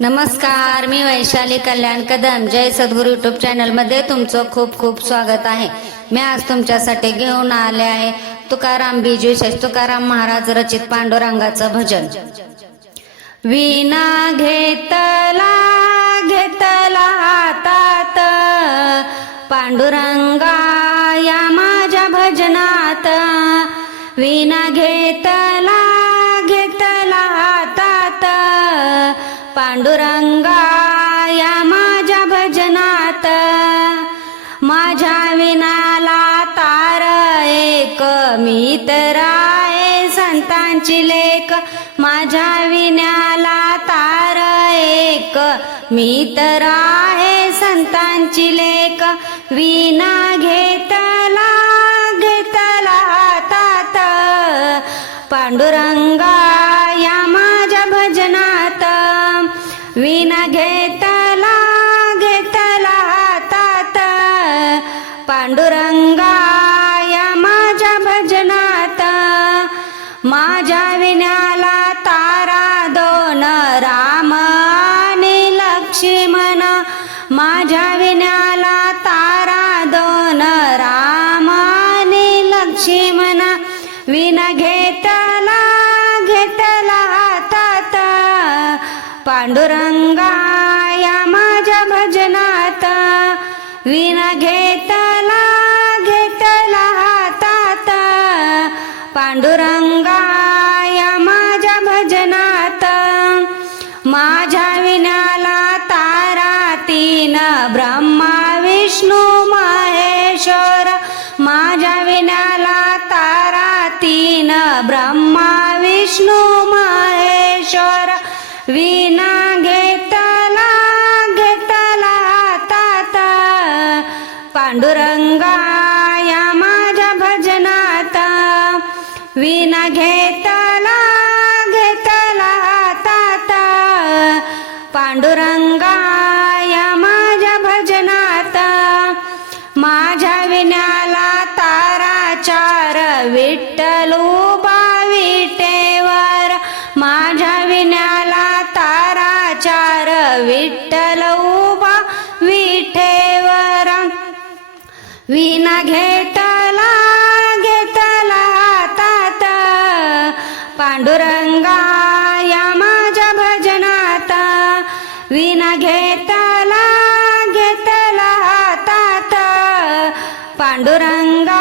नमस्कार, मी वैशाली कल्याण कदम. जय सद्गुरू YouTube channel मध्ये तुमचं खूप खूप स्वागत आहे. मी आज तुमच्यासाठी घेऊन आले आहे तुकाराम बीज विशेष तुकाराम महाराज रचित पांडुरंगाचं भजन. वीणा घेतला घेतला हातात पांडुरंगा या माझ्या भजनात. वीणा घेतला घेतला हातात पांडुरंगा या माझ्या भजनात. माझ्या विनाला तार एक मी तर आहे संतांची लेक. माझ्या विण्याला तार एक मी तर आहे संतांची लेक. वीणा घेतला घेतला हातात पांडुरंगा या माझ्या भजनात. वीणा घेतला घेतला हातात पांडुरंगा या माझ्या भजनात. माझ्या विण्याला तारा दोन राम आणि लक्ष्मण. माझ्या विण्याला तारा दोन राम आणि लक्ष्मण. वीणा घेतला घेतला हातात पांडुरंगा या माझ्या भजनात. वीणा घेतला घेतला हातात पांडुरंगा या माझ्या भजनात. माझ्या विण्याला तारा तीन ब्रह्मा विष्णू महेश्वर. माझ्या विण्याला तारा तीन ब्रह्मा विष्णू महेश्वर. वीणा घेतला घेतला हातात पांडुरंगा या माझ्या भजनात. वीणा घेतला घेतला हातात पांडुरंगा या माझ्या भजनात. माझ्या विण्याला तारा चार विठ्ठल उभा विटेवर. माझ्या विण्याला तारा चार विठ्ठल उभा विठेवर. वीणा घेतला घेतला हातात पांडुरंगा या माझ्या भजनात. वीणा घेतला घेतला हातात पांडुरंगा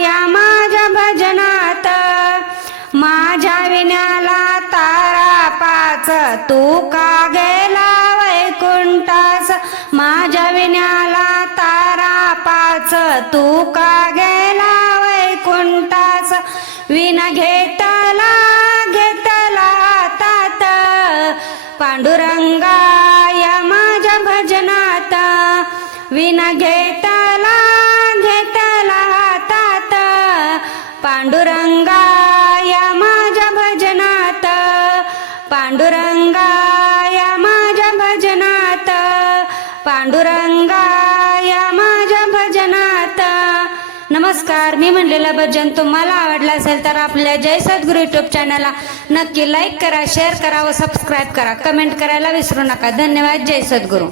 या माझ्या भजनात. माझ्या विण्याला तारा पाच तू का गेला वैकुंठास. माझ्या विण्याला तारा पाच तू का गेला वैकुंठास. वीणा घेतला घेतला हातात पांडुरंगा या माझ्या भजनात. वीणा घेतला घेतला हातात पांडुरंगा या माझ्या भजनात. पांडुरंगा या माझ्या भजनात. पांडुरंगा या माझ्या भजनात. नमस्कार, मी म्हणलेलं भजन तुम्हाला आवडलं असेल तर आपल्या जय सद्गुरू यूट्यूब चॅनलला नक्की लाईक करा, शेअर करा व सबस्क्राईब करा. कमेंट करायला विसरू नका. धन्यवाद. जय सद्गुरू.